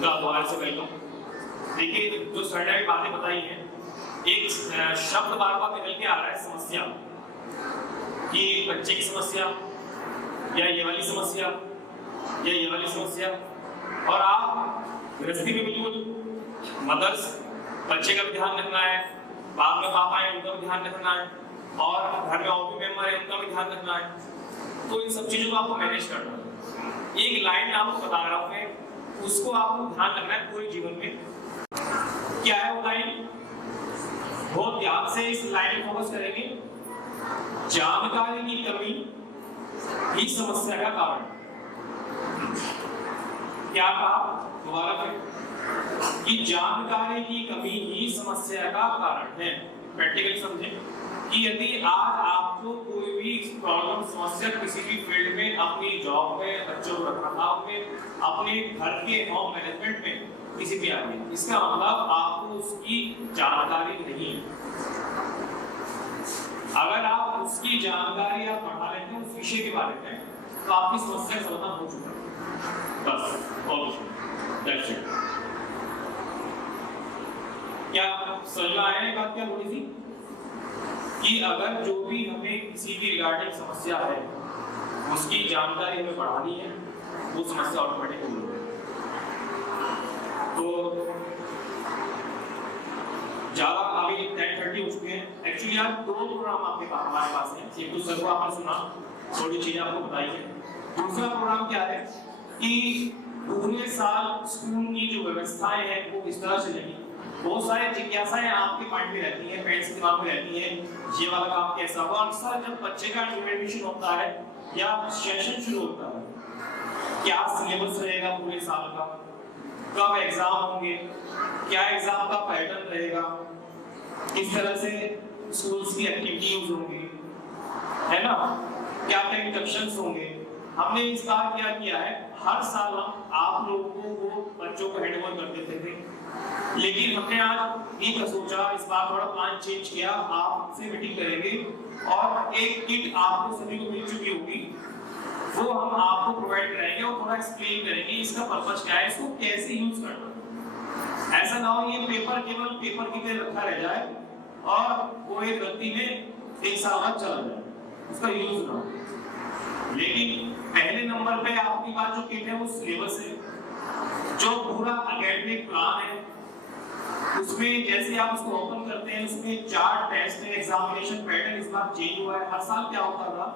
उनका दोबारा से वेलकम। देखिए, जो सर ने बातें बताई हैं, एक शब्द बार बार निकल के आ रहा है, समस्या, कि बच्चे की समस्या या ये वाली समस्या या ये वाली समस्या। और आप गृहस्थी में बिल्कुल मदर्स, बच्चे का भी ध्यान रखना है, बाद में पापा है उनका भी ध्यान रखना है, और घर में और भी मेंबर है उनका भी ध्यान रखना है। तो इन सब चीजों को आपको मैनेज करना है। एक लाइन आपको बता रहा हूं मैं, उसको आपको ध्यान रखना है पूरे जीवन में। क्या है वो लाइन? बहुत ध्यान से इस लाइन में फोकस करेंगे। जानकारी की कमी ही समस्या का कारण। क्या कहा? दोबारा फिर कि जानकारी की कमी ही समस्या का कारण है। प्रैक्टिकली समझें कि यदि आज आपको कोई भी प्रॉब्लम, समस्या किसी भी फील्ड में, अपनी जॉब में, बच्चों को रखरखाव में, अपने घर के होम मैनेजमेंट में किसी भी आ गई, इसका मतलब आपको उसकी जानकारी नहीं है। अगर आप उसकी जानकारी आप बढ़ा लेते हैं उस विषय के बारे में, तो आपकी समस्या का समाधान हो चुका है। बस और दैट्स इट। क्या समझ में आया? बात क्या थोड़ी सी कि अगर जो भी हमें किसी भी रिगार्डिंग समस्या है उसकी जानकारी हमें बढ़ानी है, वो समस्या ऑटोमेटिक होगी। तो ज्यादा अभी 10:30 हो चुके हैं। एक्चुअली आज 2 प्रोग्राम आपके पास हमारे पास हैं। एक तो सर को आपने सुना, थोड़ी चीजें आपको बताई है। दूसरा प्रोग्राम क्या है कि पूरे साल स्कूल की जो व्यवस्थाएं हैं वो इस तरह चलेगी। बहुत सारी जिज्ञासाएं आपके माइंड में रहती हैं, पेरेंट्स के दिमाग में रहती हैं, ये वाला काम कैसा होगा। अक्सर जब बच्चे का एडमिशन होता है या सेशन शुरू होता है, क्या सिलेबस रहेगा पूरे साल का, कब एग्जाम होंगे, क्या एग्जाम का पैटर्न रहेगा, किस तरह से स्कूल्स की एक्टिविटीज होंगी, है ना, क्या क्या इंस्ट्रक्शंस होंगे। हमने इस बार क्या किया है, हर साल हम आप लोगों को वो बच्चों को हैंडओवर कर देते थे, लेकिन हमने आज ये सोचा इस बार थोड़ा प्लान चेंज किया। आपसे मीटिंग करेंगे और एक किट आपको सभी को मिल चुकी होगी, वो हम आपको प्रोवाइड कराएंगे और थोड़ा एक्सप्लेन करेंगे इसका पर्पस क्या है, इसको कैसे यूज करना। ऐसा ना हो ये पेपर केवल पेपर की तरह रखा रह जाए और वो एक गलती में 1 साल बाद चला जाए, उसका यूज ना हो। लेकिन पहले नंबर पे आपकी बात जो किट है वो सिलेबस है, जो पूरा एकेडमिक प्लान है, उसमें जैसे आप उसको ओपन करते हैं उसमें 4 टेस्ट है। एग्जामिनेशन पैटर्न इस बार चेंज हुआ है। हर साल क्या होता था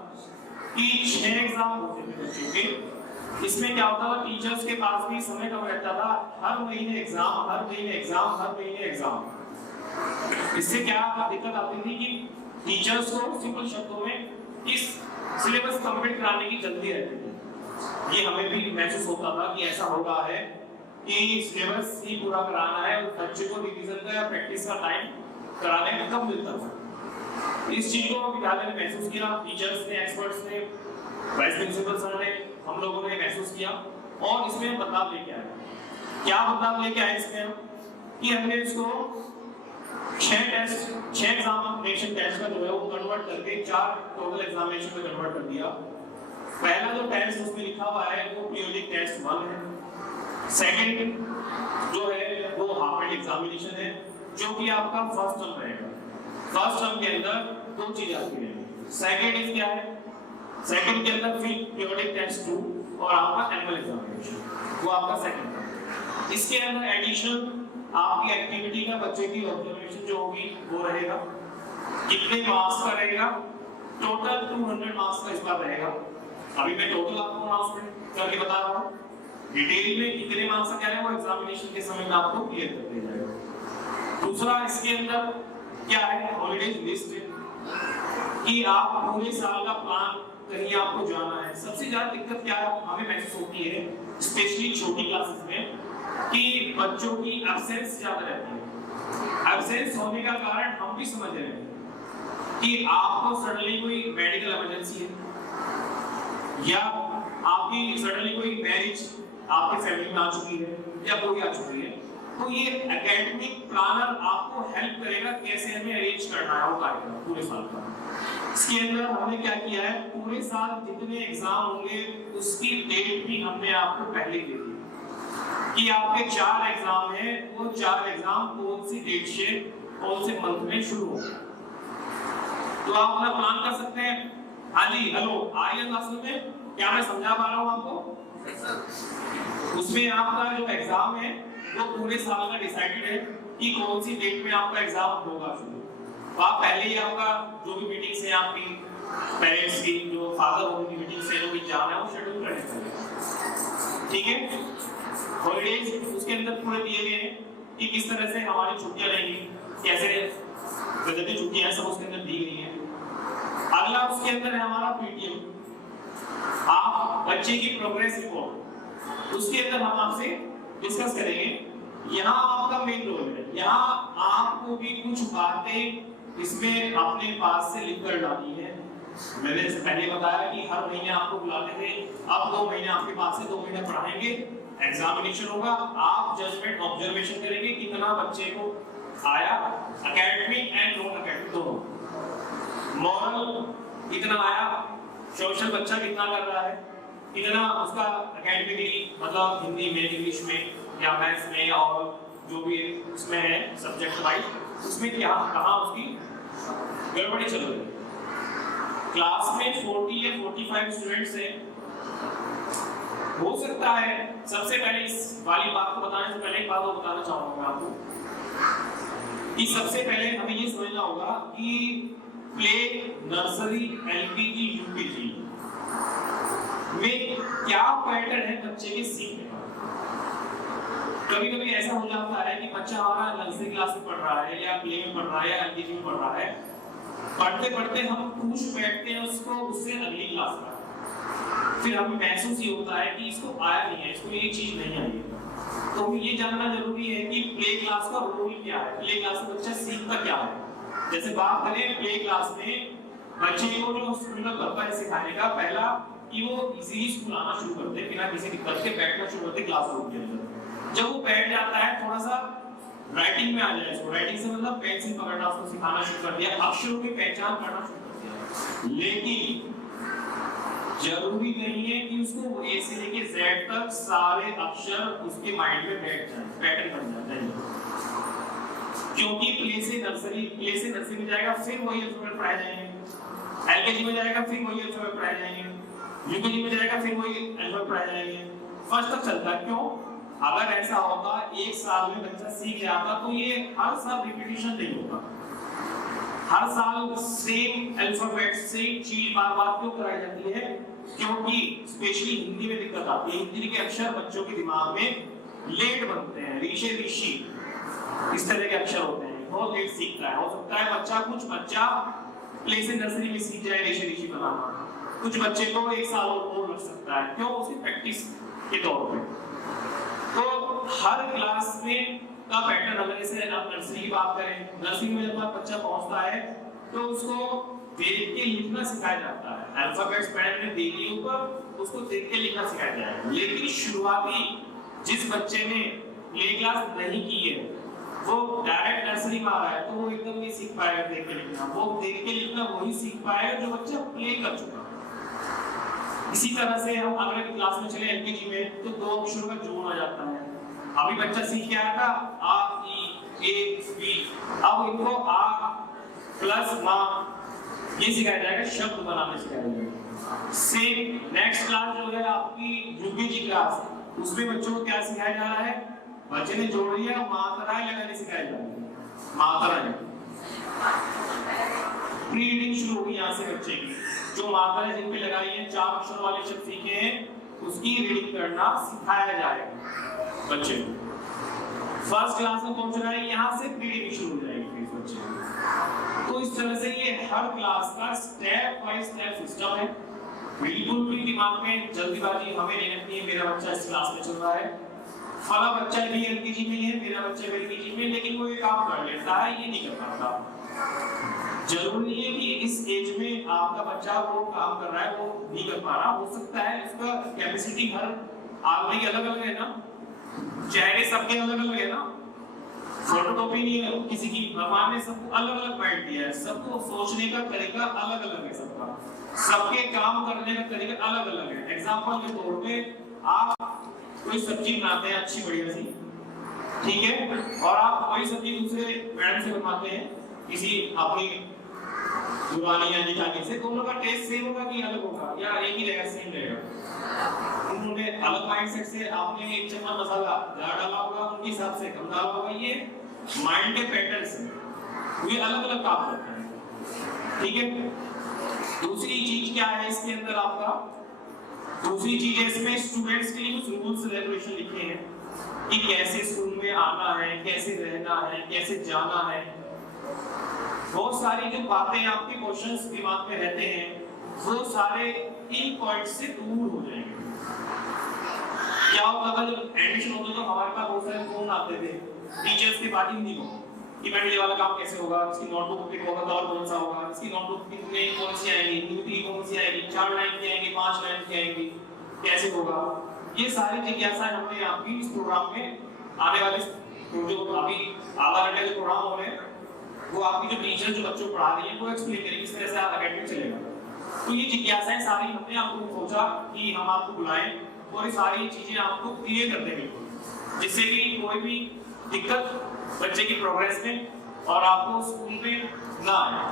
कि 6 एग्जाम होते थे बच्चों के। इसमें क्या होता था, टीचर्स के पास भी समय कम रहता था, हर महीने एग्जाम, हर महीने एग्जाम, हर महीने एग्जाम। इससे क्या दिक्कत आती थी कि टीचर्स को सिंपल शब्दों में इस सिलेबस कंप्लीट कराने की जल्दी रहती थी। ये हमें भी महसूस होता था कि ऐसा हो रहा है कि सिलेबस ही पूरा कराना है और बच्चे को रिवीजन का या प्रैक्टिस का टाइम कराने में कम मिलता था। इस चीज को विद्यालय ने महसूस किया, टीचर्स ने, एक्सपर्ट्स ने, वाइस प्रिंसिपल सर ने, हम लोगों ने महसूस किया और इसमें बदलाव लेके आए। क्या बदलाव लेके आए इसमें कि हमने इसको 6 एग्जामिनेशन टेस्ट का जो है वो कन्वर्ट करके 4 टोटल एग्जामिनेशन में कन्वर्ट कर दिया। पहला जो टेस्ट उसमें लिखा हुआ है वो पीरियोडिक टेस्ट 1 है। सेकंड जो है वो हाफ एंड एग्जामिनेशन है, जो कि आपका फर्स्ट टर्म रहेगा। फर्स्ट टर्म के अंदर 2 चीजें आती हैं। सेकंड इज क्या है, सेकंड के अंदर फिर पीरियोडिक टेस्ट 2 और आपका एनुअल एग्जामिनेशन, वो आपका सेकंड टर्म। इसके अंदर एडिशनल आपकी एक्टिविटी का, बच्चे की ऑब्जर्वेशन जो होगी वो रहेगा। कितने मार्क्स का रहेगा? टोटल 200 मार्क्स का इस बार रहेगा। अभी मैं टोटल आपको अनाउंसमेंट करके बता रहा हूँ, डिटेल में कितने मार्क्स का क्या है वो एग्जामिनेशन के समय में आपको क्लियर कर दिया जाएगा। दूसरा इसके अंदर क्या है, हॉलीडेज लिस्ट, कि आप पूरे साल का प्लान, कहीं आपको जाना है। सबसे ज्यादा दिक्कत क्या हमें महसूस होती है स्पेशली छोटी क्लासेस में, कि बच्चों की एब्सेंस ज्यादा रहती है। एब्सेंस होने का कारण हम भी समझ रहे हैं कि आपको सडनली कोई मेडिकल इमरजेंसी है या आपकी सडनली कोई मैरिज आपके फैमिली में आ चुकी है या कोई आ चुकी है, तो ये एकेडमिक प्लानर आपको हेल्प करेगा कैसे हमें अरेंज करना है वो कार्यक्रम पूरे साल का। इसके अंदर हमने क्या किया है, पूरे साल जितने एग्जाम होंगे उसकी डेट भी हमने आपको पहले दे दी। कि आपके 4 एग्जाम है, वो 4 एग्जाम कौन सी डेट से कौन से मंथ में शुरू होगा। तो आप अपना प्लान कर सकते हैं। हाँ जी, हेलो, आइए क्लास में, क्या मैं समझा पा रहा हूँ आपको? उसमें आपका जो एग्जाम है वो पूरे साल का डिसाइडेड है कि कौन सी डेट में आपका एग्जाम होगा शुरू। तो आप पहले ही आपका जो भी मीटिंग्स है आपकी पेरेंट्स की, जो फादर होने की मीटिंग से जो भी एग्जाम है वो शेड्यूल कर लेते, ठीक है। हॉलीडेज उसके अंदर पूरे दिए गए हैं कि किस तरह से हमारी छुट्टियां रहेंगी, कैसे गजबी छुट्टियां सब उसके अंदर दी गई हैं। अगला उसके अंदर है हमारा पीटीएम, आप बच्चे की प्रोग्रेस रिपोर्ट, उसके अंदर हम आपसे डिस्कस करेंगे। यहाँ आपका मेन रोल है, यहाँ आपको भी कुछ बातें इसमें अपने पास से लिख कर डालनी है। मैंने पहले बताया कि हर महीने आपको बुलाते थे, अब 2 महीने आपके पास से 2 महीने पढ़ाएंगे, एग्जामिनेशन होगा, आप जजमेंट ऑब्जर्वेशन करेंगे कितना बच्चे को आया, एकेडमिक एंड नॉन एकेडमिक दोनों, मॉरल कितना आया, सोशल बच्चा कितना कर रहा है, कितना उसका एकेडमिकली मतलब हिंदी में, इंग्लिश में या मैथ्स में या और जो भी उसमें है सब्जेक्ट वाइज, उसमें क्या कहाँ उसकी गड़बड़ी चल रही है। क्लास में 40 या 45 स्टूडेंट्स हैं, हो सकता है सबसे पहले इस वाली बात को बताने से पहले एक बात और बताना चाहूंगा आपको कि सबसे पहले हमें ये समझना होगा कि प्ले, नर्सरी, एलकेजी, यूकेजी में क्या पैटर्न है बच्चे के सीखने का। कभी-कभी ऐसा हो जाता है कि बच्चा हमारा नर्सरी क्लास में पढ़ रहा है या प्ले में पढ़ रहा है या एलकेजी में पढ़ रहा है, पढ़ते-पढ़ते हम पूछ बैठते हैं उसको उससे अगली क्लास का, फिर हमें महसूस ये होता है कि इसको आया नहीं है, इसको ये चीज नहीं आई है। तो ये जानना जरूरी है कि प्ले क्लास का रोल क्या है, प्ले क्लास में बच्चा सीखता क्या है। जैसे बात करें प्ले क्लास में बच्चे को जो स्कूल का करता है सिखाने का, पहला कि वो इजीली स्कूल आना शुरू करते हैं, बिना किसी दिक्कत के बैठना शुरू करते क्लासरूम के अंदर। जब वो बैठ जाता है, थोड़ा सा राइटिंग में आ जाए, इसको राइटिंग से मतलब पेंसिल पकड़ना उसको सिखाना शुरू कर दिया, अक्षरों की पहचान करना शुरू कर दिया। लेकिन जरूरी नहीं है कि उसको ए से लेके जेड तक सारे अक्षर उसके माइंड में बैठ जाए, पैटर्न बन जाता है। क्योंकि प्ले से नर्सरी में जाएगा, फिर वही अल्फाबेट पढ़ाए जाएंगे, एलकेजी में जाएगा फिर वही अल्फाबेट पढ़ाए जाएंगे, यूकेजी में जाएगा फिर वही अल्फाबेट पढ़ाए जाएंगे, फर्स्ट तक चलता है। क्यों? अगर ऐसा होता एक साल में बच्चा सीख जाता तो ये हर साल रिपीटिशन नहीं होता, हर साल सेम अल्फाबेट सेम चीज बार-बार क्यों कराई जाती है? क्योंकि स्पेशली हिंदी में दिक्कत आती है, हिंदी के अक्षर बच्चों के दिमाग में लेट बनते हैं, ऋषि इस तरह के अक्षर होते हैं, बहुत लेट सीखता है। हो सकता है कुछ बच्चा प्ले से नर्सरी में सीख जाए ऋषि बनाना, कुछ बच्चे को 1 साल और लग सकता है, क्यों? उसकी प्रैक्टिस के तौर पे। तो हर क्लास में का पैटर्न, अगर जैसे आप नर्सरी की बात करें, नर्सरी में जब बच्चा पहुंचता है तो उसको देख के लिखना सिखाया जाता है, अल्फाबेट्स पहले देख के ऊपर उसको देख के लिखना सिखाया जाएगा। लेकिन शुरुआती जिस बच्चे ने प्ले क्लास नहीं की है, वो डायरेक्ट नर्सरी में आ रहा है, तो वो एकदम नहीं सीख पाएगा देख के लिखना। वो देख के लिखना वही सीख पाएगा जो बच्चा प्ले कर चुका है। इसी तरह से हम अगले क्लास में चले एलकेजी में, तो 2 अक्षरों का जोड़ आ जाता है। अभी बच्चा सीख के आया था आ, ई, ए, बी, अब इनको आ प्लस माँ ये सिखाया जाएगा, शब्द बनाने सिखाया जाएगा। सेम नेक्स्ट क्लास जो है आपकी यूकेजी क्लास, उसमें बच्चों को क्या सिखाया जा रहा है? बच्चे ने जोड़ लिया, मात्राएं लगाने सिखाया जा रहा है, मात्राएं। प्री रीडिंग शुरू होगी यहाँ से बच्चे की, जो मात्राएं जिन पे लगाई है, 4 अक्षर वाले शब्द सीखे हैं, उसकी रीडिंग करना सिखाया जाएगा बच्चे को। फर्स्ट क्लास में पहुंच रहा है, यहाँ से प्री रीडिंग शुरू हो जाएगी फिर बच्चे। तो इस तरह से ये हर क्लास का स्टेप बाय स्टेप सिस्टम है। बिल्कुल भी दिमाग में जल्दीबाजी हमें नहीं रखनी है, मेरा बच्चा इस क्लास में चल रहा है, फला बच्चा भी एलकेजी में है, मेरा बच्चा भी एलकेजी में, लेकिन वो ये काम कर लेता है, ये नहीं कर पाता। जरूरी है कि इस एज में आपका बच्चा वो काम कर रहा है, वो नहीं कर पा रहा, हो सकता है उसका कैपेसिटी हर आदमी की अलग अलग है ना, चेहरे सबके अलग अलग है ना, फोटोकॉपी नहीं है किसी की, भगवान ने सबको अलग अलग माइंड दिया है, सबको सोचने का तरीका अलग अलग है सबका, सबके काम करने का तरीका अलग अलग है। एग्जांपल के तौर पे आप कोई सब्जी बनाते हैं अच्छी बढ़िया सी, ठीक है, और आप वही सब्जी दूसरे मैडम से बनवाते हैं किसी अपनी दुरानी या जेठानी से, दोनों का टेस्ट सेम होगा कि अलग होगा या एक ही रहेगा, सेम रहेगा? उन्होंने अलग माइंडसेट से, आपने एक चम्मच मसाला ज्यादा डाला होगा, उनके हिसाब से कम डाला होगा, ये माइंड के पैटर्न्स हैं, ये अलग अलग काम करते हैं, ठीक है। दूसरी चीज क्या है इसके अंदर आपका, दूसरी चीज है इसमें स्टूडेंट्स के लिए कुछ रूल्स रेगुलेशन लिखे हैं कि कैसे स्कूल में आना है, कैसे रहना है, कैसे जाना है, बहुत सारी जो बातें आपके क्वेश्चंस दिमाग में रहते हैं वो सारे इन पॉइंट से दूर हो जाएंगे। क्या होगा, अगर एडमिशन होता तो हमारे पास बहुत सारे फोन आते थे टीचर्स की बात ही नहीं हो कि मैडम ये वाला काम कैसे होगा, इसकी नोटबुक पे होगा और कौन सा होगा, इसकी नोटबुक में कौन सी आएगी, ड्यूटी कौन सी आएगी, 4 लाइन की आएगी, 5 लाइन की आएगी, कैसे होगा। ये सारी जिज्ञासाएं हमने आपकी इस प्रोग्राम में आने वाले जो अभी आधा घंटे के प्रोग्राम हो रहे हैं वो आपकी जो टीचर जो बच्चों को पढ़ा रही है वो एक्सप्लेन करेंगे किस तरह से आप एकेडमिक चलेगा। तो ये जिज्ञासाएं सारी हमने आपको सोचा कि हम आपको बुलाएं और ये सारी चीजें आपको क्लियर कर दें बिल्कुल, जिससे कि कोई भी दिक्कत बच्चे की प्रोग्रेस में और आपको स्कूल में ना आए।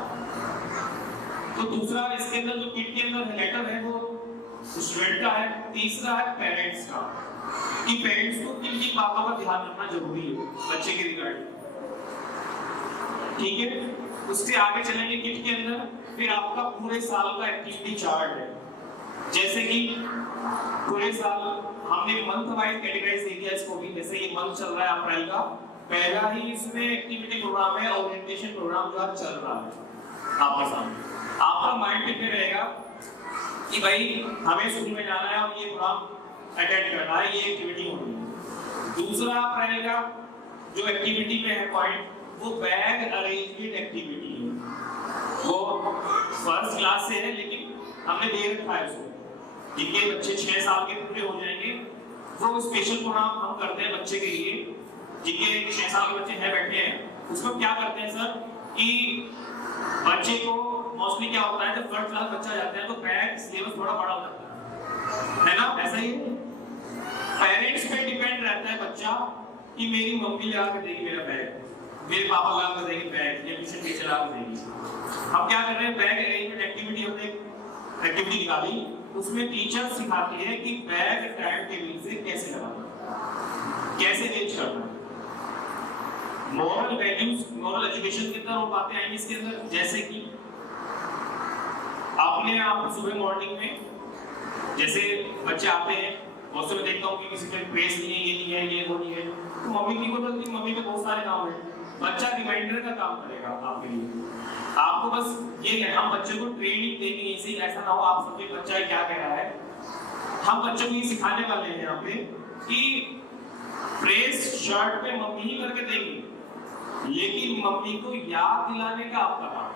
तो दूसरा इसके अंदर जो किट के अंदर लेटर है वो स्टूडेंट का है। तीसरा है पेरेंट्स का, कि पेरेंट्स को किन किन बातों का ध्यान रखना जरूरी है बच्चे के रिगार्डिंग, ठीक है। उससे आगे चलेंगे किट के अंदर, फिर आपका पूरे साल का एक्टिविटी चार्ट है, जैसे कि पूरे साल हमने मंथ वाइज कैटेगराइज किया इसको भी, जैसे ये मंथ चल रहा है अप्रैल का, पहला ही इसमें एक्टिविटी प्रोग्राम है, ओरिएंटेशन प्रोग्राम जो आज चल रहा है आपके सामने। आपका माइंड कितने रहेगा कि भाई हमें स्कूल में जाना है और ये प्रोग्राम अटेंड करना है, ये एक्टिविटी होनी है। दूसरा अप्रैल का जो एक्टिविटी में है पॉइंट, वो बैग अरेंजमेंट एक्टिविटी है, वो फर्स्ट क्लास से है लेकिन हमने दे रखा है उसको, जिनके बच्चे 6 साल के पूरे हो जाएंगे वो स्पेशल प्रोग्राम हम करते हैं बच्चे के लिए, जिनके 6 साल के बच्चे हैं बैठे हैं। उसमें क्या करते हैं सर कि बच्चे को मोस्टली क्या होता है जब फर्स्ट क्लास बच्चा जाता है तो बैग सिलेबस थोड़ा बड़ा हो जाता है ना, ऐसा ही पेरेंट्स पे डिपेंड रहता है बच्चा कि मेरी मम्मी ला के देगी मेरा बैग, मेरे पापा ला के देंगे बैग, या ट्यूशन टीचर ला के देगी। हम क्या कर रहे हैं, बैग अरेंजमेंट एक्टिविटी हमने एक्टिविटी निकाली, उसमें टीचर सिखाती है कि बैग टाइम टेबल से कैसे लगाना, कैसे अरेंज करना। मॉरल वैल्यूज, मॉरल एजुकेशन के अंदर वो बातें आएंगी इसके अंदर, जैसे कि आपने आप सुबह मॉर्निंग में जैसे बच्चे आते हैं, बहुत से मैं देखता हूँ कि किसी में प्रेस नहीं है, ये नहीं है, ये वो नहीं है, तो मम्मी की बोलती है मम्मी पे बहुत सारे काम है, बच्चा रिमाइंडर का काम करेगा आपके लिए। आपको बस ये है, हम बच्चे को ट्रेनिंग देनी है, इसी ऐसा ना हो आप समझे बच्चा क्या कह रहा है। हम बच्चों को ये सिखाने वाले हैं यहाँ पे कि प्रेस शर्ट पे मम्मी ही करके देगी, लेकिन मम्मी को याद दिलाने का आपका काम।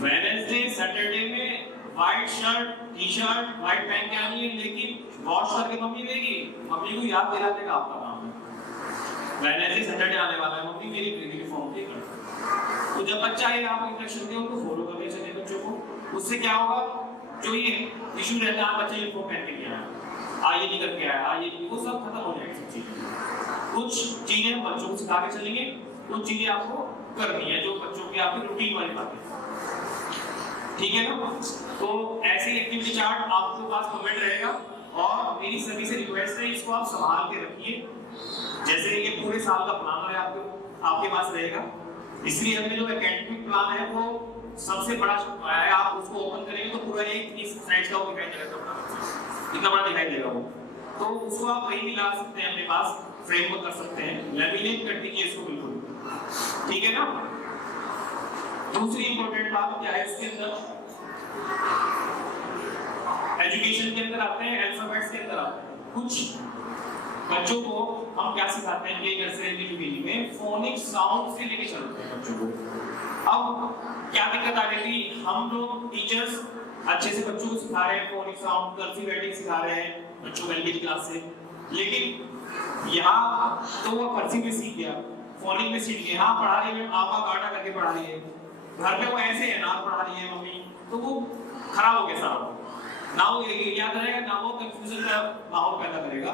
वेडनेसडे सैटरडे में white shirt T shirt white पहन के आनी है, लेकिन वॉश करके मम्मी देगी, मम्मी को याद दिलाने का आपका काम है। वेडनेसडे सैटरडे आने वाला है, मम्मी मेरी यूनिफॉर्म की कर। तो जब बच्चा ये आप इंस्ट्रक्शन दे उनको फॉलो करने चाहिए बच्चों को, उससे क्या होगा, जो ये इशू रहता है बच्चा यूनिफॉर्म पहन के नहीं आया, ये नहीं करके आया, ये नहीं, वो सब खत्म हो जाएगी सब चीजें। कुछ चीजें हम बच्चों को सिखा के चलेंगे, कुछ चीजें आपको करनी है जो बच्चों की आपकी रूटीन वाली बातें, ठीक है ना। तो ऐसी एक्टिविटी चार्ट आपके पास कमेंट रहेगा, और मेरी सभी से रिक्वेस्ट है इसको आप संभाल के रखिए, जैसे ये पूरे साल का प्लान है आपके पास रहेगा। इसलिए हमने जो एकेडमिक प्लान है वो सबसे बड़ा है, आप उसको ओपन करेंगे तो पूरा एक इस साइज का वो दिखाई देगा, कितना बड़ा दिखाई देगा वो, तो उसको आप कहीं भी ला सकते हैं, अपने पास फ्रेमवर्क कर सकते हैं, लेमिनेट कर दीजिए इसको बिल्कुल, ठीक है ना। दूसरी इंपॉर्टेंट बात क्या है इसके अंदर, एजुकेशन के अंदर आते हैं, अल्फाबेट्स के अंदर आते हैं। कुछ बच्चों को हम क्या सिखाते हैं, एक नर्सरी में फोनिक साउंड से लेके चलते हैं बच्चों को। अब क्या दिक्कत आ रही थी, हम लोग टीचर्स अच्छे से बच्चों को सिखा रहे हैं, फोनिक साउंड कर्सिव राइटिंग सिखा रहे हैं बच्चों को एलकेजी क्लास से, लेकिन यहाँ तो वो कर्सिव में सीख गया, फोनिक में सीख गया, यहाँ पढ़ा रही है आपा काटा करके पढ़ा रही है, घर पे वो ऐसे है ना पढ़ा रही है मम्मी, तो वो खराब हो गया सारा। ना वो याद रहेगा ना वो कंफ्यूजन का माहौल पैदा करेगा।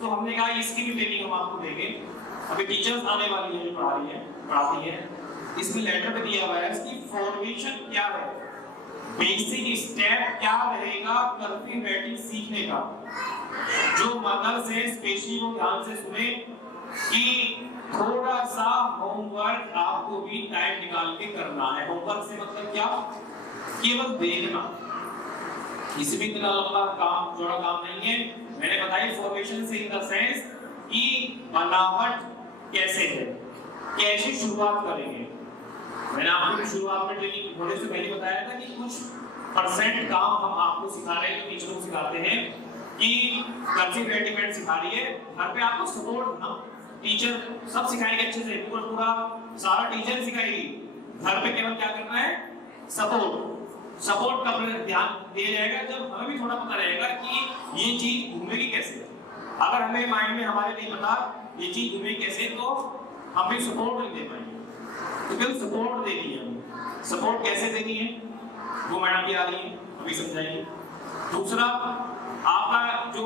तो हमने कहा इसकी भी ट्रेनिंग हम आपको देंगे। अभी टीचर्स आने वाली है जो पढ़ाती है, इसमें लेटर पे दिया हुआ है इसकी फॉर्मेशन क्या है, बेसिक स्टेप क्या रहेगा कर्सिव राइटिंग सीखने का। जो मदर्स है स्पेशली वो ध्यान से सुने कि थोड़ा सा होमवर्क आपको भी टाइम निकाल के करना है। होमवर्क से मतलब क्या, केवल देखना, इसमें इतना लंबा काम चौड़ा काम नहीं है। मैंने बताया फॉर्मेशन से इन द सेंस कि बनावट कैसे है, कैसे शुरुआत करेंगे। मैंने आपको शुरुआत में ट्रेनिंग होने से पहले बताया था कि कुछ परसेंट काम हम आपको सिखा रहे हैं, टीचरों को सिखाते हैं कि कर्सिव राइटिंग सिखा रही है। घर पे आपको सपोर्ट ना, टीचर सब सिखाएंगे अच्छे से, पूरा सारा टीचर सिखाएगी। घर पे केवल क्या करना है, सपोर्ट का ध्यान दिया जाएगा। जब हमें भी थोड़ा पता रहेगा कि ये चीज घूमेगी कैसे, अगर हमें माइंड में हमारे नहीं पता ये चीज घूमेगी कैसे, तो हम भी सपोर्ट नहीं दे पाएंगे। तो केवल सपोर्ट देनी है। सपोर्ट कैसे देनी है वो मैडम भी आ रही है, अभी समझाएंगे। दूसरा आपका जो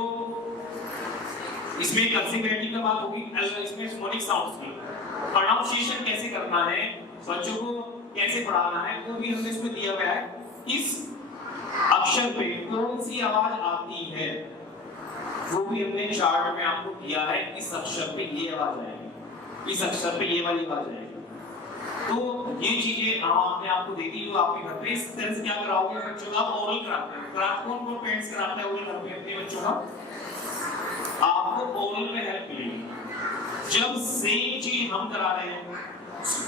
इसमें कर्सिव राइटिंग का बात होगी, इसमें फोनिक साउंड्स की प्रोनाउंसिएशन कैसे करना है, बच्चों को कैसे पढ़ाना है, वो भी हमने इसमें दिया गया है। इस अक्षर पे कौन सी आवाज आती है वो भी हमने चार्ट में आपको दिया है। इस अक्षर पे ये आवाज आएगी, इस अक्षर पे ये वाली आवाज आएगी। तो ये चीजें आपने आपको देखी जो आपके घर पे। इस तरह से क्या कराओगे बच्चों का, ओरल कराते हैं। कौन पेरेंट्स कराता है ओरल घर पे अपने बच्चों का, आपको ओरल में हेल्प मिलेगी। जब सेम चीज हम करा रहे हैं,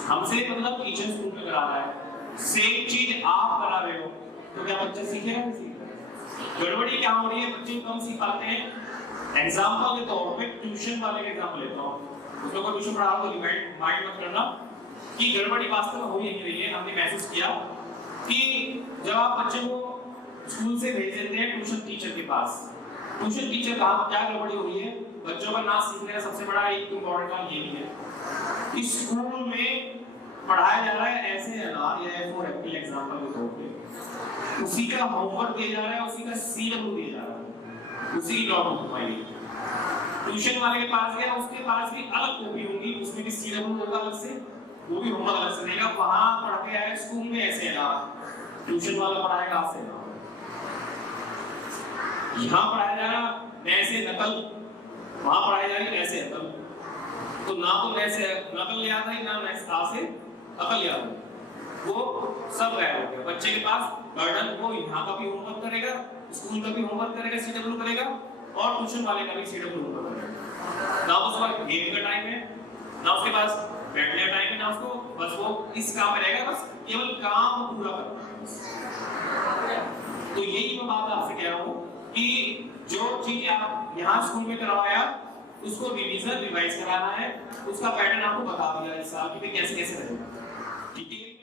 हमसे मतलब टीचर स्कूल में करा रहा है, सेम चीज आप करा रहे हो, तो क्या बच्चा सीखेगा नहीं सीखेगा? गड़बड़ी क्या हो रही है, बच्चे कम सीख पाते हैं। एग्जांपल के तौर पे ट्यूशन वाले का एग्जांपल लेता हूं, उसको कोई ट्यूशन पढ़ा तो माइंड मत करना कि गड़बड़ी वास्तव में हो ही नहीं रही है। हमने मैसेज किया कि जब आप बच्चे को स्कूल से भेज देते हैं ट्यूशन टीचर के पास, ट्यूशन टीचर कहाँ क्या गड़बड़ी हो रही है, बच्चों का ना सीखने का सबसे बड़ा एक इम्पोर्टेंट काम ये भी है कि स्कूल में पढ़ाया जा रहा है ऐसे अनार या फॉर एग्जांपल के तौर पे, उसी का होमवर्क दिया जा रहा है, उसी का सीडब्ल्यू दिया जा रहा है, उसी की नोटबुक आएगी। ट्यूशन वाले के पास गया, उसके पास भी अलग कॉपी होगी, उसमें भी सीडब्ल्यू होगा अलग से, वो भी होमवर्क अलग से देगा। वहां पढ़ के आया स्कूल में ऐसे अनार, ट्यूशन वाला पढ़ाएगा ऐसे अनार। यहाँ पढ़ाया जा रहा ऐसे नकल, वहां पढ़ाई जा रही ऐसे अकल। तो ना तो ऐसे नकल याद है ना से अकल याद है, वो सब गायब हो गया। बच्चे के पास बर्डन, वो यहाँ का भी होमवर्क करेगा, स्कूल का भी होमवर्क करेगा, सीडब्ल्यू करेगा, और ट्यूशन वाले का भी सीडब्ल्यू होमवर्क करेगा। ना उसके पास गेम का टाइम है, ना उसके पास बैठने का टाइम है, ना उसको बस वो इस काम में रहेगा, बस केवल काम पूरा करना है। तो यही मैं बात आपसे कह रहा हूँ कि जो चीज आप यहाँ स्कूल में करवाया उसको रिवाइज कराना है, उसका पैटर्न आपको बता दिया इस साल की कैसे कैसे रहेगा। ठीक है।